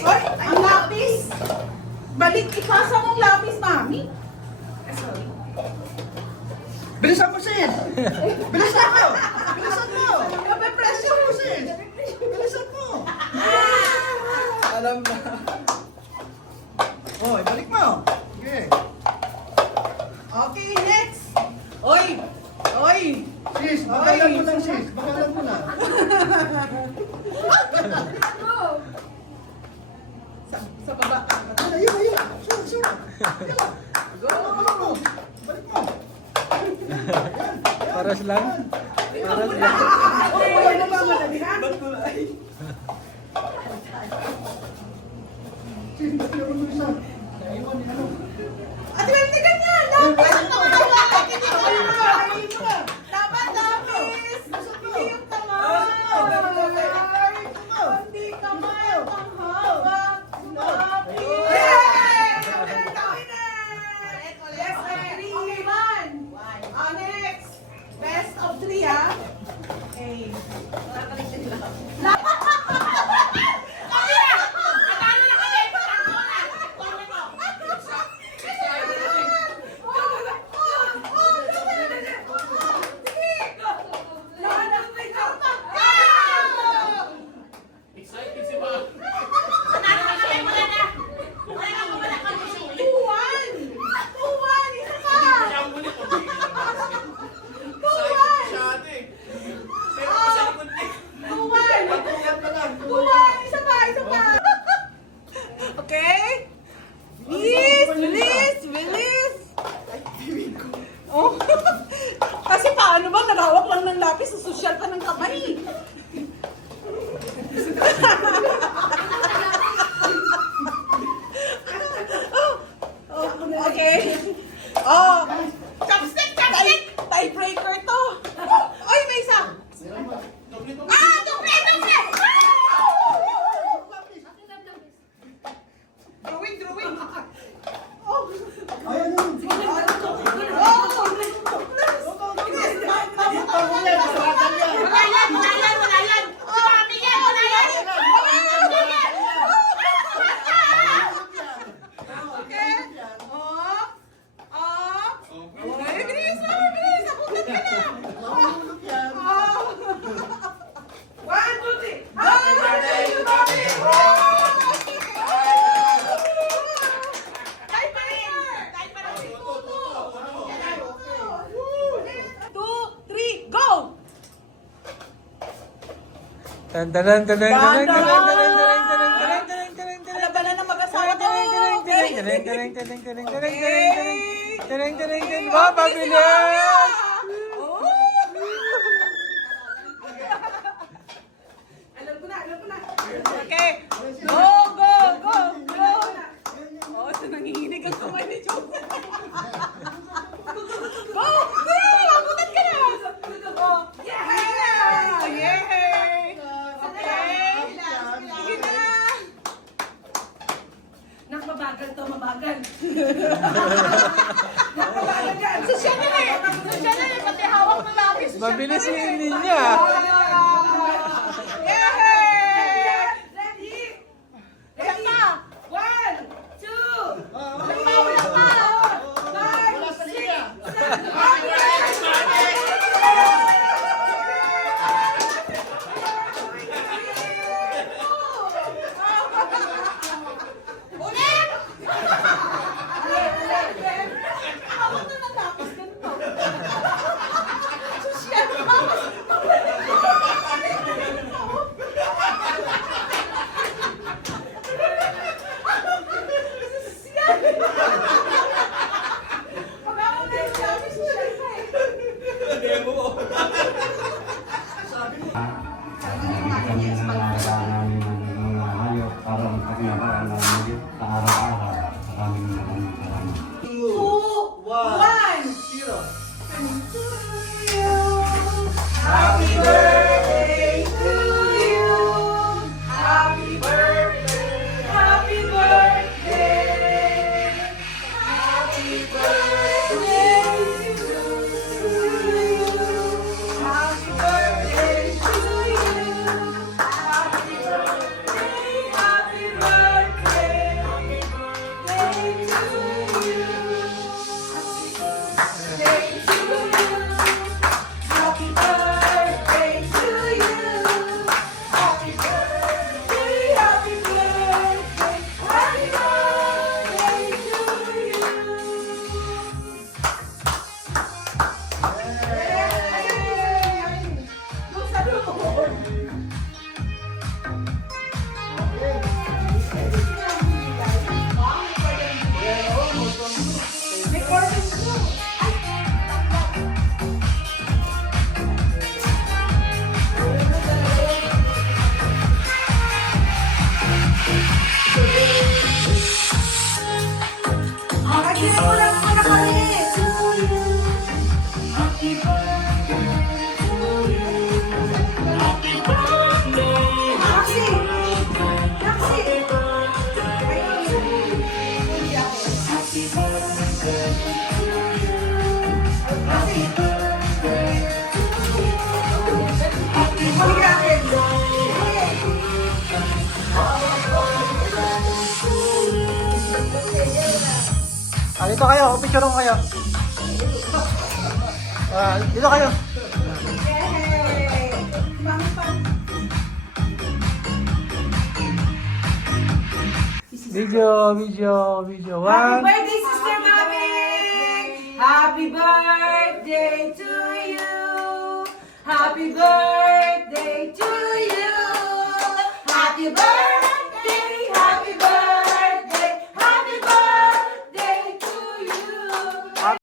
Ay, ang lapis! Balik, ipasa mong lapis, mami. Sorry. Bilisan mo, sis! Bilisan mo! Bilisan mo! Nape-pressure Bilisan mo, sis! Bilisan mo! Alam na. Oh, ibalik mo. Okay. Okay, next. Oy! Oy! Sis, bakalan mo lang, sis. Bakalan mo lang. Sa baba. Ayun, ayun. Sure, sure. Go! Balik mo. Balik mo. Paras lang. Paras lang. Oy, namamalagyan. Sis, balik mo isa. Ate, hindi ganyan. Lapis ang nakalagay. Dapat lapis. Hindi yung kamay. Hindi kamay ang panghawak. Lapis. Best of 3. Okay, man. Next. Best of 3, ha? Okay. Okay? Bilis! Bilis! Oh. Kasi paano ba? Narawak lang ng lapis, susosyal pa ng kamay. Okay. Oh. Chopstick! Chopstick! Tiebreaker to. Oy, may isa. Ah! Doble! Doble! Drawing! Drawing! Oh! Ayan yun. Tantanan, tanan, tanan, tanan, tanan, tanan, tanan, tanan, tanan, tanan, Ano ba na ng mag-asawa to? Wow, pabilis! Alam ko na, alam ko na. Okay. Go, go, go, go. Oh, so nanginginig ang kamay ni Joseph. Go! Go! Abutan ka na! Oh, yeah! Yay! Okay. Sige na. Nakmabagal to, mabagal. Nakmabagal yan. Sosyal na eh. Sosyal na eh. Pati hawak ng lapis. Mabilis yung linya. Yay! Ready? Ready? 1, 2, wala pa! 0. Happy birthday to you. Happy birthday. Happy birthday. Happy birthday to you. Dito kayo, picture ko kayo. Dito kayo. Yay! Mami pa. Video. Happy One. birthday, Sister Mami! Happy birthday to you! Happy birthday to you! Happy birthday!